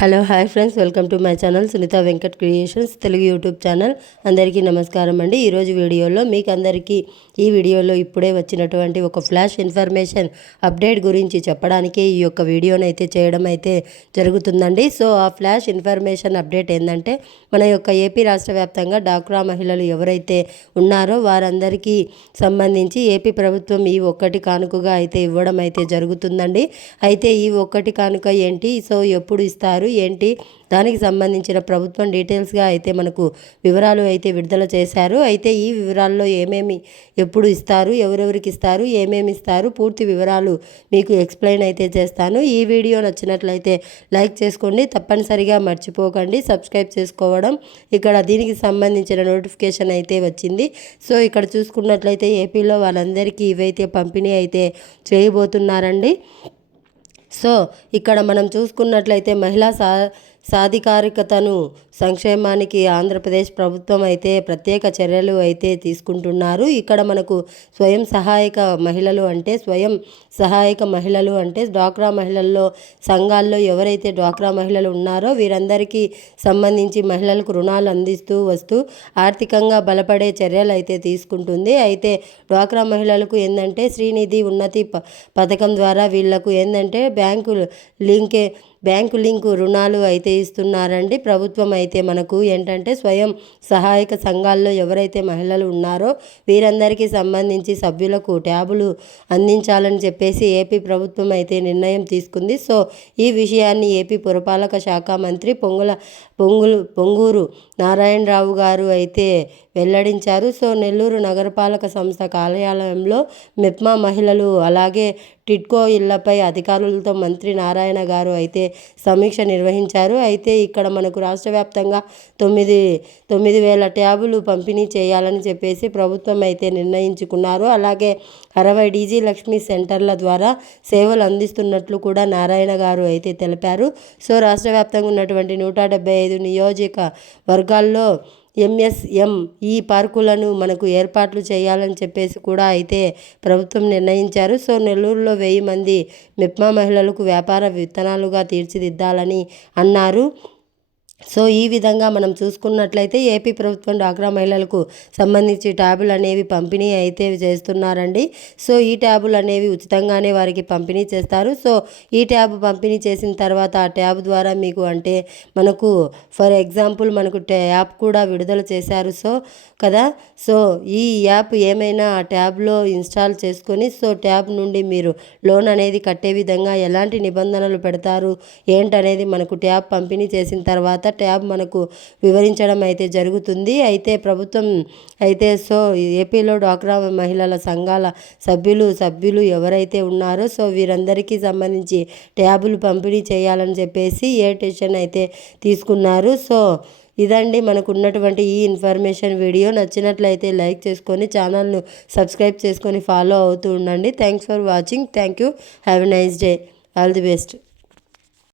Hello hi friends, welcome to my channel Sunitha Venkat creations Telugu YouTube channel. అందరికీ నమస్కారం అండి. ఈరోజు వీడియోలో మీకు అందరికీ ఈ వీడియోలో ఇప్పుడే వచ్చినటువంటి ఒక ఫ్లాష్ ఇన్ఫర్మేషన్ అప్డేట్ గురించి చెప్పడానికి ఈ యొక్క వీడియోని అయితే చేయడం అయితే జరుగుతుందండి. సో ఆ ఫ్లాష్ ఇన్ఫర్మేషన్ అప్డేట్ ఏంటంటే, మన యొక్క ఏపీ రాష్ట్ర వ్యాప్తంగా డాక్రా మహిళలు ఎవరైతే ఉన్నారో వారందరికీ సంబంధించి ఏపీ ప్రభుత్వం ఈ ఒక్కటి కానుకగా అయితే ఇవ్వడం అయితే జరుగుతుందండి. అయితే ఈ ఒక్కటి కానుక ఏంటి, సో ఎప్పుడు ఇస్తారు ఏంటి, దానికి సంబంధించిన ప్రభుత్వం డీటెయిల్స్గా అయితే మనకు వివరాలు అయితే విడుదల చేశారు. అయితే ఈ వివరాల్లో ఏమేమి ఎప్పుడు ఇస్తారు, ఎవరెవరికి ఇస్తారు, ఏమేమి ఇస్తారు, పూర్తి వివరాలు మీకు ఎక్స్ప్లెయిన్ అయితే చేస్తాను. ఈ వీడియో నచ్చినట్లయితే లైక్ చేసుకోండి, తప్పనిసరిగా మర్చిపోకండి సబ్స్క్రైబ్ చేసుకోవడం. ఇక్కడ దీనికి సంబంధించిన నోటిఫికేషన్ అయితే వచ్చింది. సో ఇక్కడ చూసుకున్నట్లయితే ఏపీలో వాళ్ళందరికీ ఇవైతే పంపిణీ అయితే చేయబోతున్నారండి. సో ఇక్కడ మనం చూసుకున్నట్లయితే మహిళా సాధికారికతను సంక్షేమానికి ఆంధ్రప్రదేశ్ ప్రభుత్వం అయితే ప్రత్యేక చర్యలు అయితే తీసుకుంటున్నారు. ఇక్కడ మనకు స్వయం సహాయక మహిళలు అంటే డ్వాక్రా మహిళల్లో సంఘాల్లో ఎవరైతే డ్వాక్రా మహిళలు ఉన్నారో వీరందరికీ సంబంధించి మహిళలకు రుణాలు అందిస్తూ వస్తూ ఆర్థికంగా బలపడే చర్యలు అయితే తీసుకుంటుంది. అయితే డ్వాక్రా మహిళలకు ఏంటంటే శ్రీనిధి ఉన్నతి పథకం ద్వారా వీళ్లకు ఏంటంటే బ్యాంకు లింకు రుణాలు అయితే ఇస్తున్నారండి. ప్రభుత్వం అయితే మనకు ఏంటంటే స్వయం సహాయక సంఘాల్లో ఎవరైతే మహిళలు ఉన్నారో వీరందరికీ సంబంధించి సభ్యులకు ట్యాబులు అందించాలని చెప్పేసి ఏపీ ప్రభుత్వం అయితే నిర్ణయం తీసుకుంది. సో ఈ విషయాన్ని ఏపీ పురపాలక శాఖ మంత్రి పొంగూరు నారాయణరావు గారు అయితే వెల్లడించారు. సో నెల్లూరు నగరపాలక సంస్థ కార్యాలయంలో మెప్మా మహిళలు అలాగే టిడ్కో ఇళ్లపై అధికారులతో మంత్రి నారాయణ గారు అయితే సమీక్ష నిర్వహించారు. అయితే ఇక్కడ మనకు రాష్ట్ర వ్యాప్తంగా 9,000 ట్యాబులు పంపిణీ చేయాలని చెప్పేసి ప్రభుత్వం అయితే నిర్ణయించుకున్నారు. అలాగే 60 డీజీ లక్ష్మీ సెంటర్ల ద్వారా సేవలు అందిస్తున్నట్లు కూడా నారాయణ గారు అయితే తెలిపారు. సో రాష్ట్ర వ్యాప్తంగా ఉన్నటువంటి 175 నియోజకవర్గాల్లో ఎంఎస్ఎం ఈ పార్కులను మనకు ఏర్పాట్లు చేయాలని చెప్పేసి కూడా అయితే ప్రభుత్వం నిర్ణయించారు. సో నెల్లూరులో 1000 మంది మెప్మా మహిళలకు వ్యాపార విత్తనాలుగా తీర్చిదిద్దాలని అన్నారు. సో ఈ విధంగా మనం చూసుకున్నట్లయితే ఏపీ ప్రభుత్వం డ్వాక్రా మహిళలకు సంబంధించి ట్యాబులు అనేవి పంపిణీ అయితే చేస్తున్నారండి. సో ఈ ట్యాబులు అనేవి ఉచితంగానే వారికి పంపిణీ చేస్తారు. సో ఈ ట్యాబ్ పంపిణీ చేసిన తర్వాత ఆ ట్యాబ్ ద్వారా మీకు అంటే మనకు ఫర్ ఎగ్జాంపుల్ మనకు యాప్ కూడా విడుదల చేశారు. సో ఈ యాప్ ఏమైనా ఆ ట్యాబ్లో ఇన్స్టాల్ చేసుకొని సో ట్యాబ్ నుండి మీరు లోన్ అనేది కట్టే విధంగా ఎలాంటి నిబంధనలు పెడతారు ఏంటనేది మనకు ట్యాబ్ పంపిణీ చేసిన తర్వాత ట్యాబ్ మనకు వివరించడం అయితే జరుగుతుంది. అయితే ప్రభుత్వం అయితే సో ఏపీలో డ్వాక్రా మహిళల సంఘాల సభ్యులు ఎవరైతే ఉన్నారో సో వీరందరికీ సంబంధించి ట్యాబులు పంపిణీ చేయాలని చెప్పేసి ఏ డెసిషన్ అయితే తీసుకున్నారు. సో ఇదండి మనకు ఉన్నటువంటి ఈ ఇన్ఫర్మేషన్. వీడియో నచ్చినట్లయితే లైక్ చేసుకొని ఛానల్ను సబ్స్క్రైబ్ చేసుకొని ఫాలో అవుతూ ఉండండి. Thanks for watching. Thank you. Have a nice day. All the best.